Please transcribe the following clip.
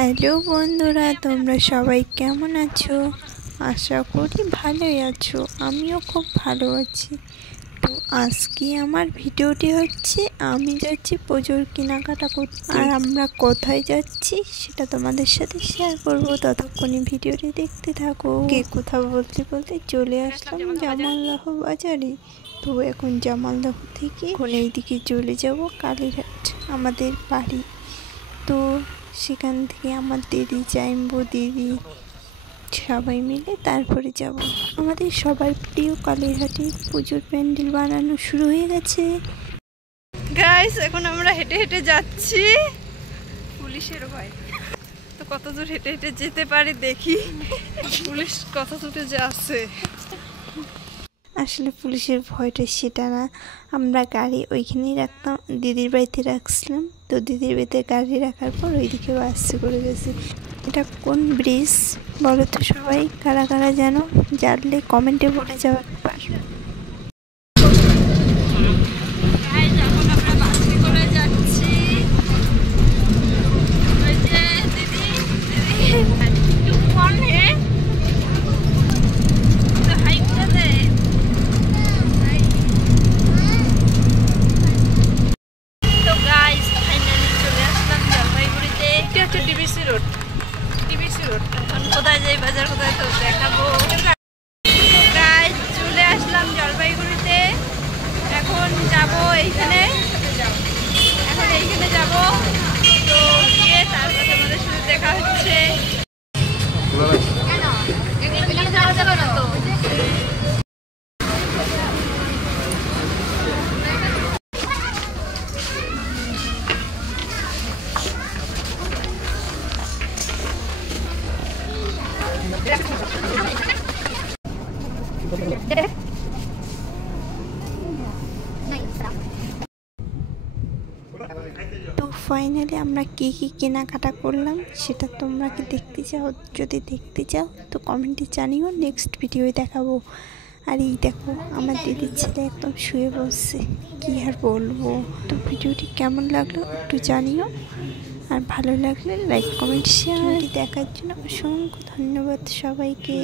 Hello বন্ধুরা, তোমরা সবাই কেমন আছো? আশা করি ভালোই আছো। আমিও খুব ভালো আছি। তো আজকে আমার ভিডিওটি হচ্ছে আমি যাচ্ছি পুজোর কেনাকাটা করতে, আর আমরা কোথায় যাচ্ছি সেটা তোমাদের সাথে শেয়ার করব। ততক্ষণে ভিডিওটি দেখতে থাকো। কে কোথাও বলতে বলতে চলে আসলাম জামালদহ বাজারে। তো এখন জামালদহ থেকে এখন এইদিকে চলে যাব কালীঘাট, আমাদের বাড়ি। তো সেখান থেকে আমার দিদি, জাইম্বু দিদি সবাই মিলে তারপরে যাব। আমাদের সবার প্রিয় কালীঘাটে পুজোর প্যান্ডেল বানানো শুরু হয়ে গেছে। গাইস, এখন আমরা হেঁটে হেঁটে যাচ্ছি পুলিশের ভয়। তো কত দূর হেঁটে হেঁটে যেতে পারি দেখি, পুলিশ কত দূরে যাচ্ছে। আসলে পুলিশের ভয়টা সেটা না, আমরা গাড়ি ওইখানেই রাখতাম, দিদির বাড়িতে রাখছিলাম। তো দিদির বাড়িতে গাড়ি রাখার পর ওইদিকে বাসে করে গেছি। এটা কোন ব্রিজ বলো তো সবাই? কারা কারা জানো? জানলে কমেন্টে বলে যাওয়ার পার। কোথায় যাই, বাজার কোথায় তো দেখাবো। চলে আসলাম জলপাইগুড়িতে। এখন যাব এইখানে, যাব। তো গিয়ে তারপর তোমাদের সাথে দেখা হচ্ছে। তো ফাইনালি আমরা কী কী কেনাকাটা করলাম সেটা তোমরা কি দেখতে চাও? যদি দেখতে চাও তো কমেন্টে জানিও, নেক্সট ভিডিওয়ে দেখাবো। আর এই দেখো, আমার দিদির ছেলে একদম শুয়ে বসছে, কী আর বলবো। তো ভিডিওটি কেমন লাগলো একটু জানিও, আর ভালো লাগলে লাইক কমেন্ট শেয়ার। দেখার জন্য অসংখ্য ধন্যবাদ সবাইকে।